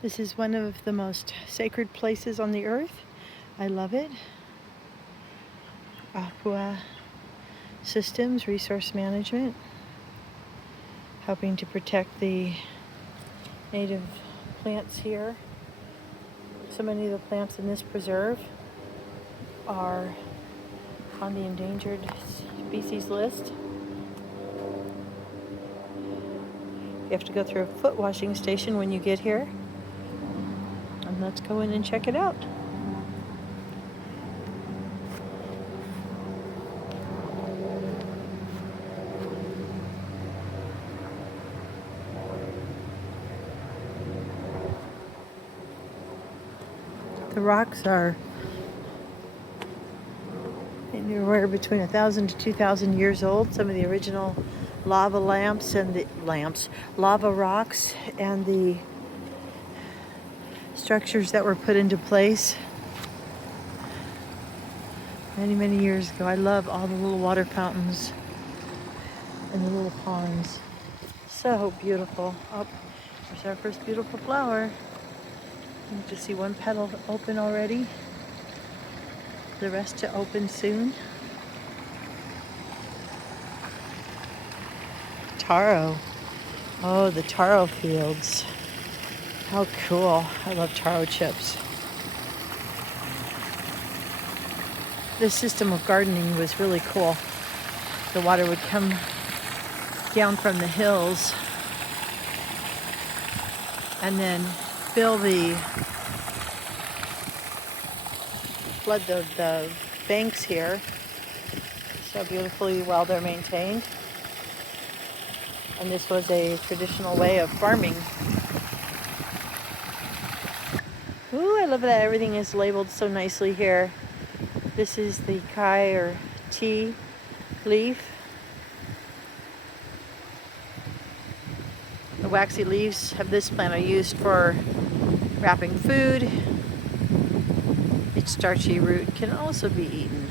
This is one of the most sacred places on the earth. I love it. Aqua Systems Resource Management, helping to protect the native plants here. So many of the plants in this preserve are on the endangered species list. You have to go through a foot washing station when you get here. And let's go in and check it out. The rocks are anywhere between 1,000 to 2,000 years old. Some of the original lava lava rocks, and the structures that were put into place many, many years ago. I love all the little water fountains and the little ponds. So beautiful. Oh, there's our first beautiful flower. You can just see one petal open already. The rest to open soon. Taro. Oh, the taro fields. How cool. I love taro chips. This system of gardening was really cool. The water would come down from the hills and then flood the banks here. So beautifully well they're maintained. And this was a traditional way of farming. Ooh, I love that everything is labeled so nicely here. This is the kai or tea leaf. The waxy leaves of this plant are used for wrapping food. Its starchy root can also be eaten.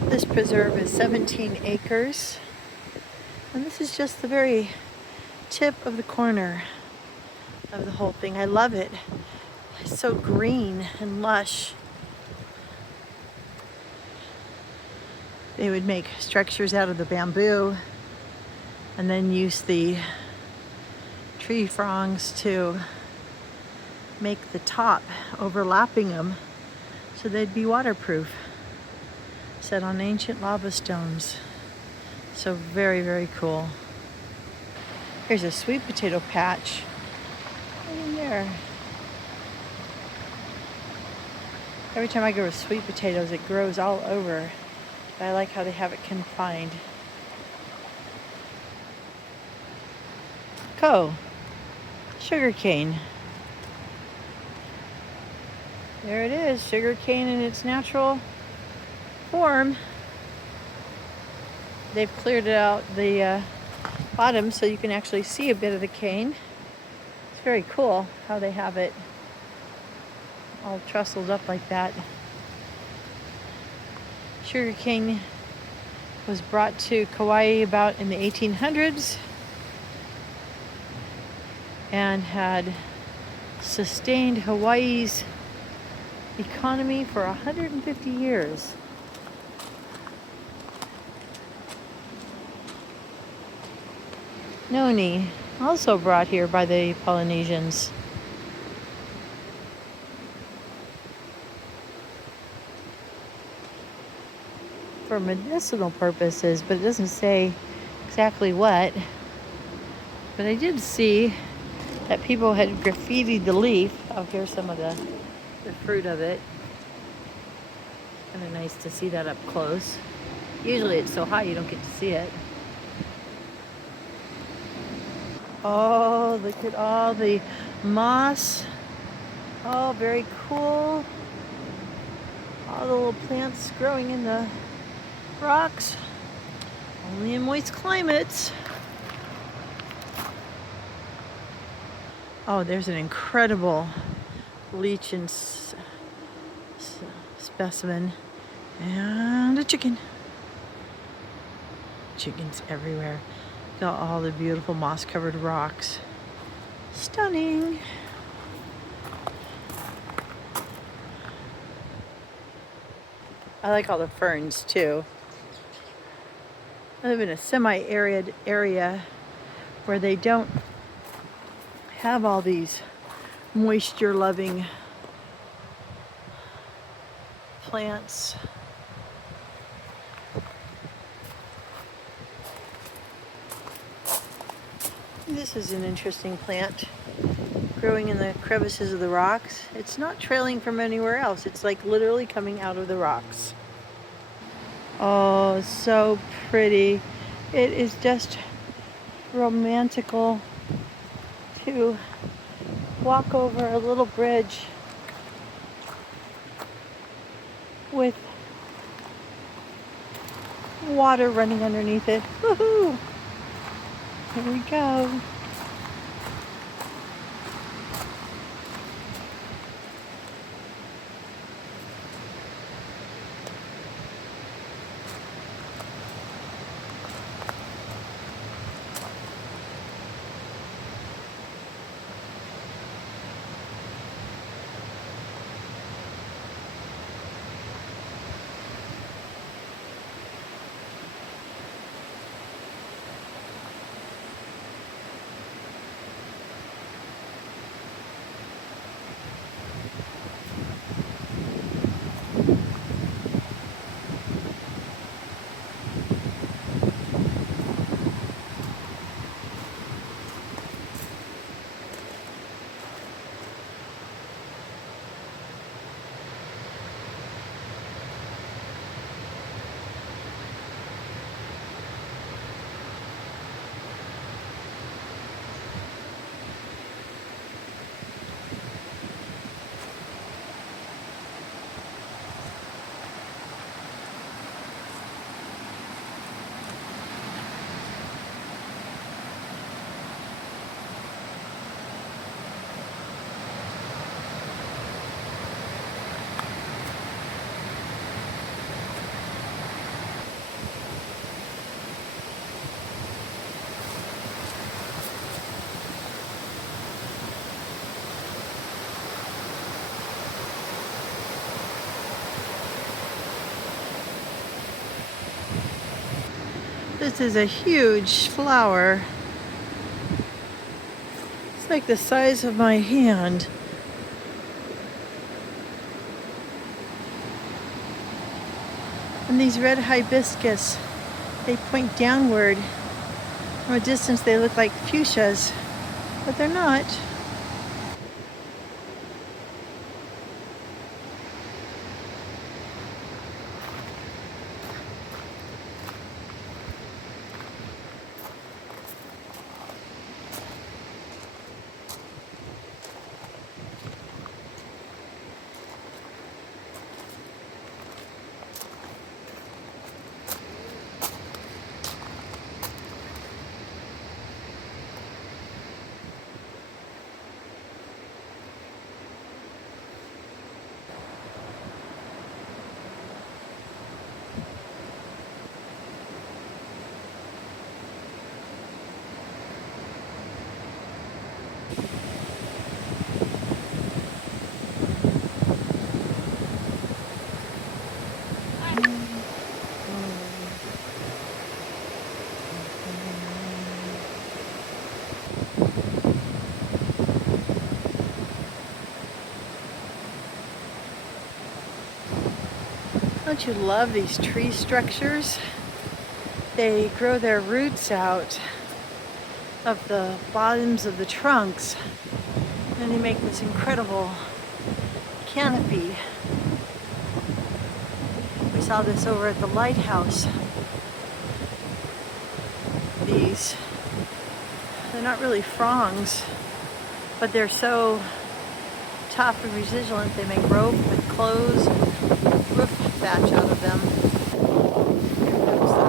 This preserve is 17 acres. And this is just the very tip of the corner of the whole thing. I love it. It's so green and lush. They would make structures out of the bamboo and then use the tree fronds to make the top, overlapping them so they'd be waterproof, set on ancient lava stones. So very, very cool. Here's a sweet potato patch right in there. Every time I grow sweet potatoes, it grows all over. But I like how they have it confined. Sugar cane. There it is, sugar cane in its natural form. They've cleared out the bottom so you can actually see a bit of the cane. It's very cool how they have it all trustled up like that. Sugar cane was brought to Kauai about in the 1800s and had sustained Hawaii's economy for 150 years. Noni, also brought here by the Polynesians. For medicinal purposes, but it doesn't say exactly what. But I did see that people had graffitied the leaf. Oh, here's some of the fruit of it. Kind of nice to see that up close. Usually it's so high you don't get to see it. Oh, look at all the moss. Oh, very cool. All the little plants growing in the rocks. Only in moist climates. Oh, there's an incredible lichen specimen. And a chicken. Chickens everywhere. Look at all the beautiful moss-covered rocks. Stunning. I like all the ferns too. I live in a semi-arid area where they don't have all these moisture-loving plants. This is an interesting plant growing in the crevices of the rocks. It's not trailing from anywhere else. It's like literally coming out of the rocks. Oh, so pretty. It is just romantical to walk over a little bridge with water running underneath it. Woohoo! Here we go. This is a huge flower. It's like the size of my hand. And these red hibiscus, they point downward. From a distance they look like fuchsias, but they're not. Don't you love these tree structures? They grow their roots out of the bottoms of the trunks, and they make this incredible canopy. We saw this over at the lighthouse. They're not really fronds, but they're so tough and resilient. They make rope and clothes and roof thatch out of them. Here comes the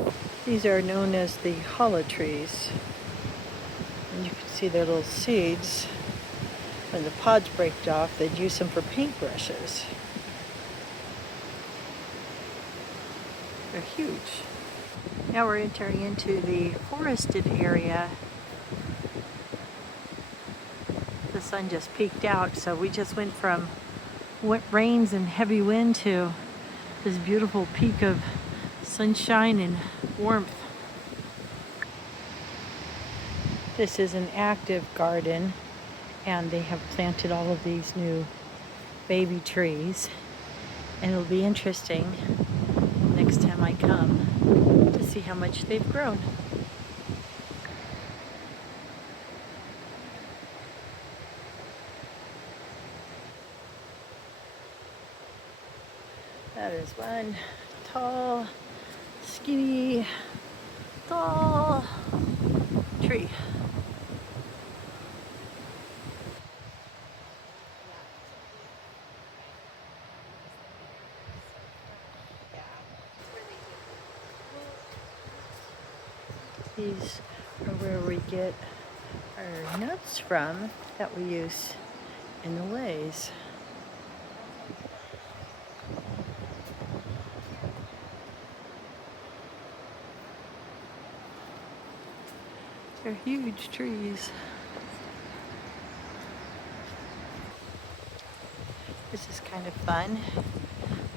wind. These are known as the hollow trees. And you can see their little seeds. When the pods break off, they'd use them for paintbrushes. They're huge. Now we're entering into the forested area. The sun just peeked out, so we just went from wet rains and heavy wind to this beautiful peak of sunshine and warmth. This is an active garden, and they have planted all of these new baby trees, and it'll be interesting next time I come to see how much they've grown. That is one tall, skinny, tall tree. These are where we get our nuts from that we use in the leis. They're huge trees. This is kind of fun.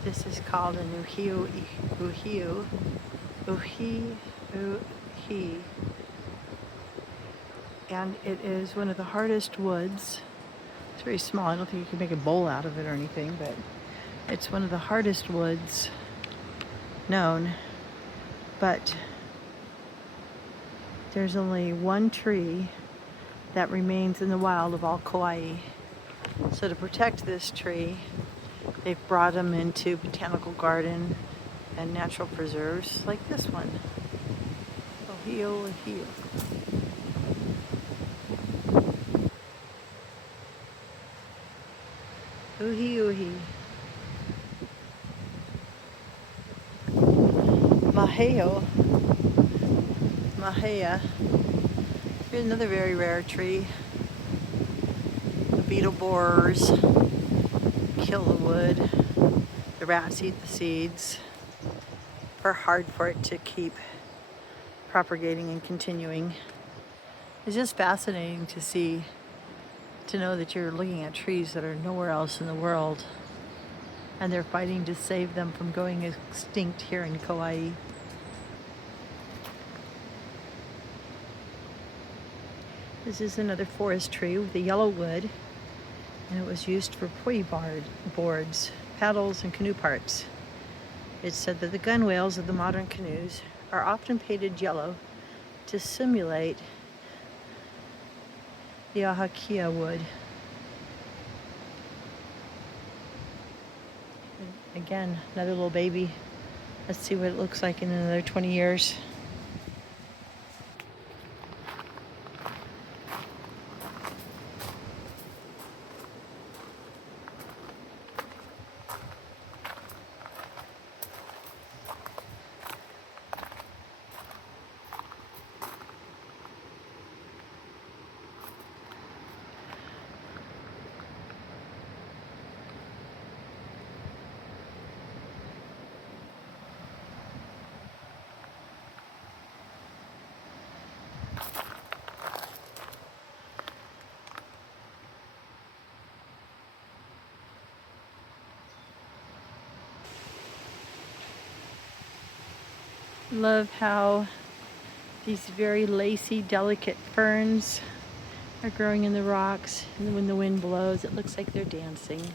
This is called an uhi. And it is one of the hardest woods. It's very small. I don't think you can make a bowl out of it or anything, but it's one of the hardest woods known. But there's only one tree that remains in the wild of all Kauai. So to protect this tree, they've brought them into botanical garden and natural preserves like this one. Ohio. Uhi. Mahea. Here's another very rare tree. The beetle borers kill the wood. The rats eat the seeds. Are hard for it to keep propagating and continuing. It's just fascinating to know that you're looking at trees that are nowhere else in the world, and they're fighting to save them from going extinct here in Kauai. This is another forest tree with a yellow wood, and it was used for poi boards, paddles, and canoe parts. It's said that the gunwales of the modern canoes are often painted yellow to simulate the ahakia wood. And again, another little baby. Let's see what it looks like in another 20 years. Love how these very lacy, delicate ferns are growing in the rocks, and when the wind blows, it looks like they're dancing.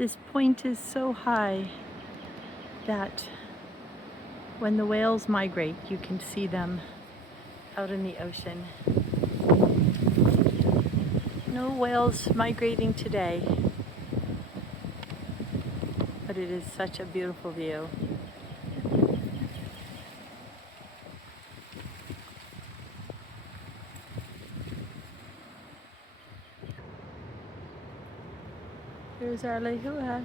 This point is so high that when the whales migrate, you can see them out in the ocean. No whales migrating today, but it is such a beautiful view. Here's our lehua.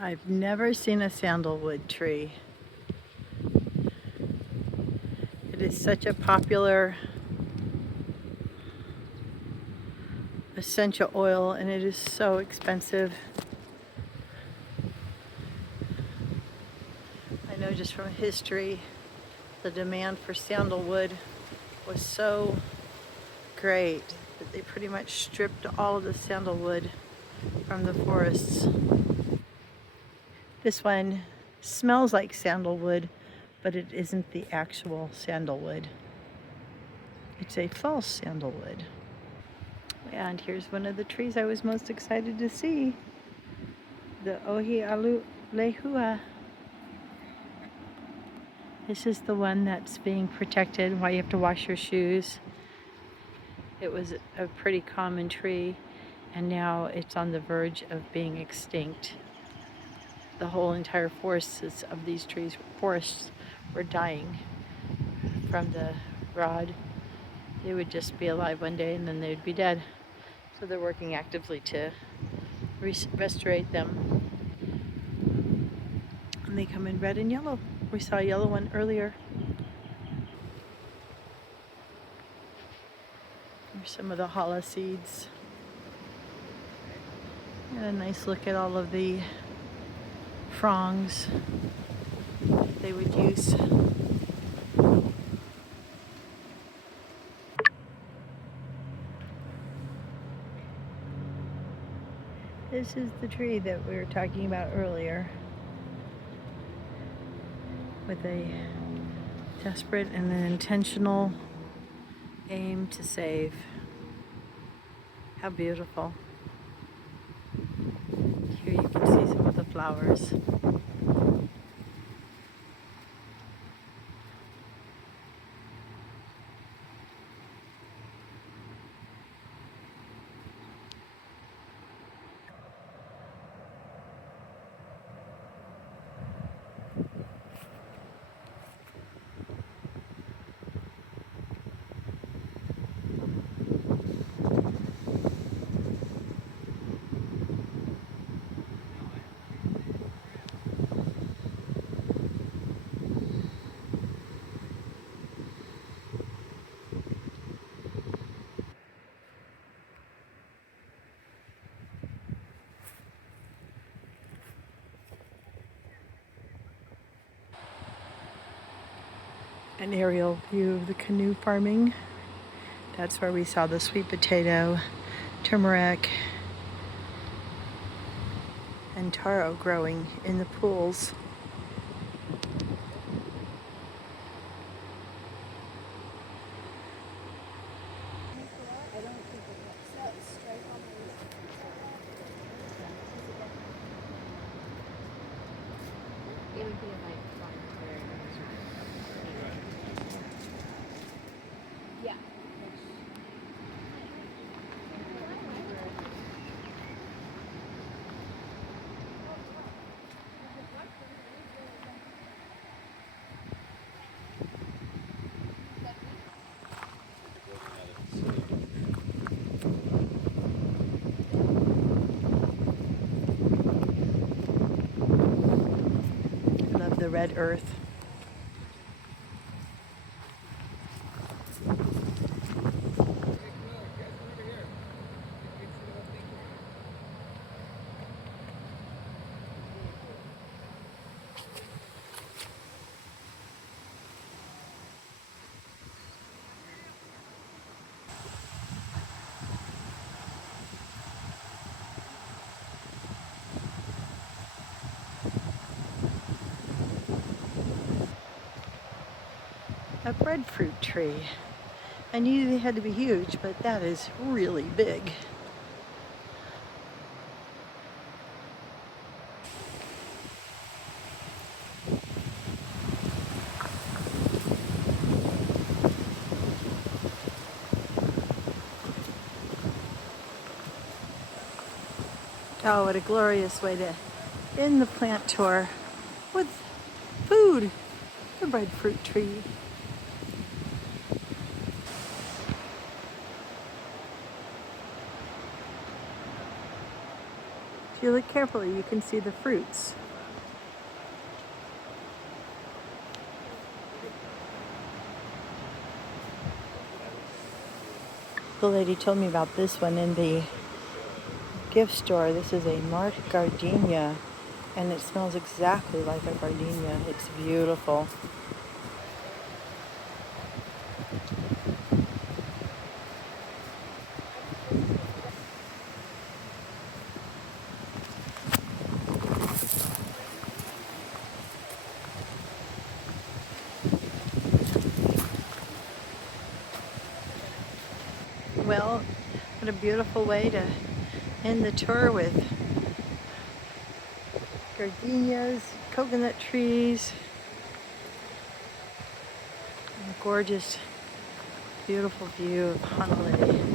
I've never seen a sandalwood tree. It is such a popular essential oil, and it is so expensive. I know just from history, the demand for sandalwood was so great that they pretty much stripped all of the sandalwood from the forests. This one smells like sandalwood, but it isn't the actual sandalwood. It's a false sandalwood. And here's one of the trees I was most excited to see, the Ohialu lehua. This is the one that's being protected while you have to wash your shoes. It was a pretty common tree, and now it's on the verge of being extinct. The whole entire forests of these forests were dying from the rod. They would just be alive one day and then they would be dead. So they're working actively to restore them. And they come in red and yellow. We saw a yellow one earlier. Here's some of the challah seeds. And a nice look at all of the fronds they would use. This is the tree that we were talking about earlier, with a desperate and an intentional aim to save. How beautiful. Here you can see some of the flowers. An aerial view of the canoe farming. That's where we saw the sweet potato, turmeric, and taro growing in the pools. I love the red earth. a breadfruit tree. I knew they had to be huge, but that is really big. Oh, what a glorious way to end the plant tour with food, the breadfruit tree. If you look carefully, you can see the fruits. The lady told me about this one in the gift store. This is a marked gardenia, and it smells exactly like a gardenia. It's beautiful. Well, what a beautiful way to end the tour with gardenias, coconut trees, and a gorgeous, beautiful view of Honolulu.